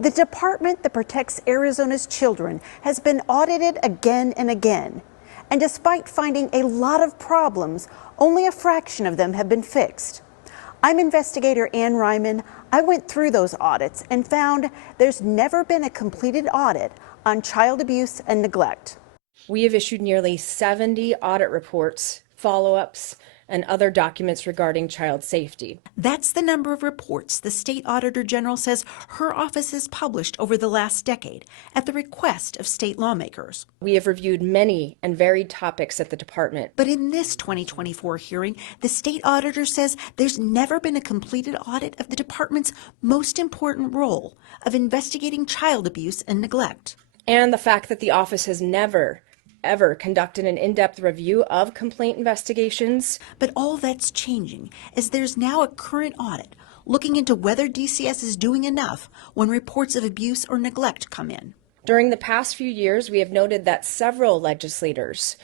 The department that protects Arizona's children has been audited again and again. And despite finding a lot of problems, only a fraction of them have been fixed. I'm investigator Ann Ryman. I went through those audits and found there's never been a completed audit on child abuse and neglect. We have issued nearly 70 audit reports, follow-ups, and other documents regarding child safety. That's the number of reports the State Auditor General says her office has published over the last decade at the request of state lawmakers. We have reviewed many and varied topics at the department. But in this 2024 hearing, the state auditor says there's never been a completed audit of the department's most important role of investigating child abuse and neglect. And the fact that the office has never ever conducted an in-depth review of complaint investigations. But all that's changing as there's now a current audit looking into whether DCS is doing enough when reports of abuse or neglect come in. During the past few years, we have noted that several legislators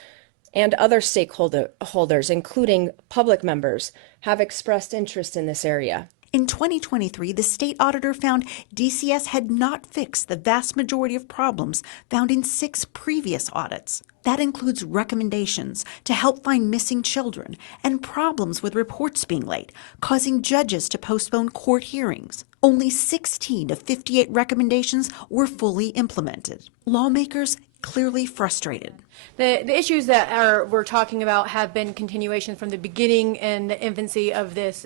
and other stakeholders, including public members, have expressed interest in this area. In 2023, the state auditor found DCS had not fixed the vast majority of problems found in 6 previous audits. That includes recommendations to help find missing children and problems with reports being late, causing judges to postpone court hearings. Only 16 of 58 recommendations were fully implemented. Lawmakers clearly frustrated. The issues that we're talking about have been continuation from the beginning and the infancy of this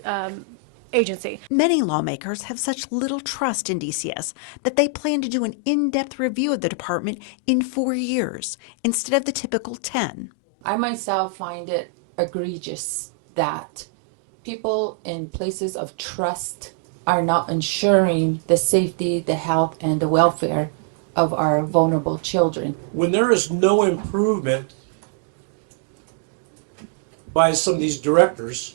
agency. Many lawmakers have such little trust in DCS that they plan to do an in-depth review of the department in 4 years instead of the typical 10. I myself find it egregious that people in places of trust are not ensuring the safety, the health, and the welfare of our vulnerable children. When there is no improvement by some of these directors,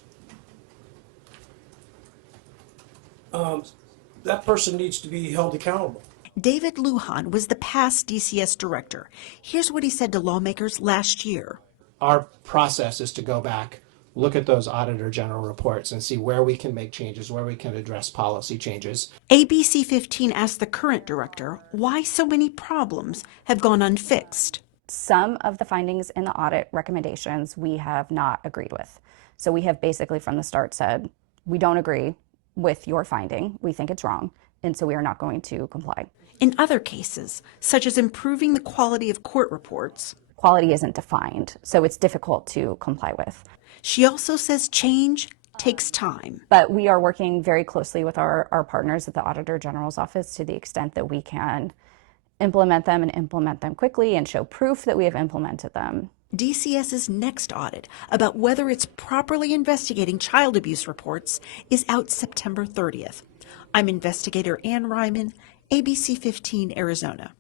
that person needs to be held accountable. David Lujan was the past DCS director. Here's what he said to lawmakers last year. Our process is to go back, look at those Auditor General reports and see where we can make changes, where we can address policy changes. ABC 15 asked the current director why so many problems have gone unfixed. Some of the findings in the audit recommendations we have not agreed with. So we have basically from the start said, we don't agree with your finding. We think it's wrong, and so we are not going to comply. In other cases, such as improving the quality of court reports, quality isn't defined, so it's difficult to comply with. She also says change takes time. But we are working very closely with our partners at the Auditor General's office to the extent that we can implement them and implement them quickly and show proof that we have implemented them. DCS's next audit about whether it's properly investigating child abuse reports is out September 30th. I'm investigator Ann Ryman, ABC 15, Arizona.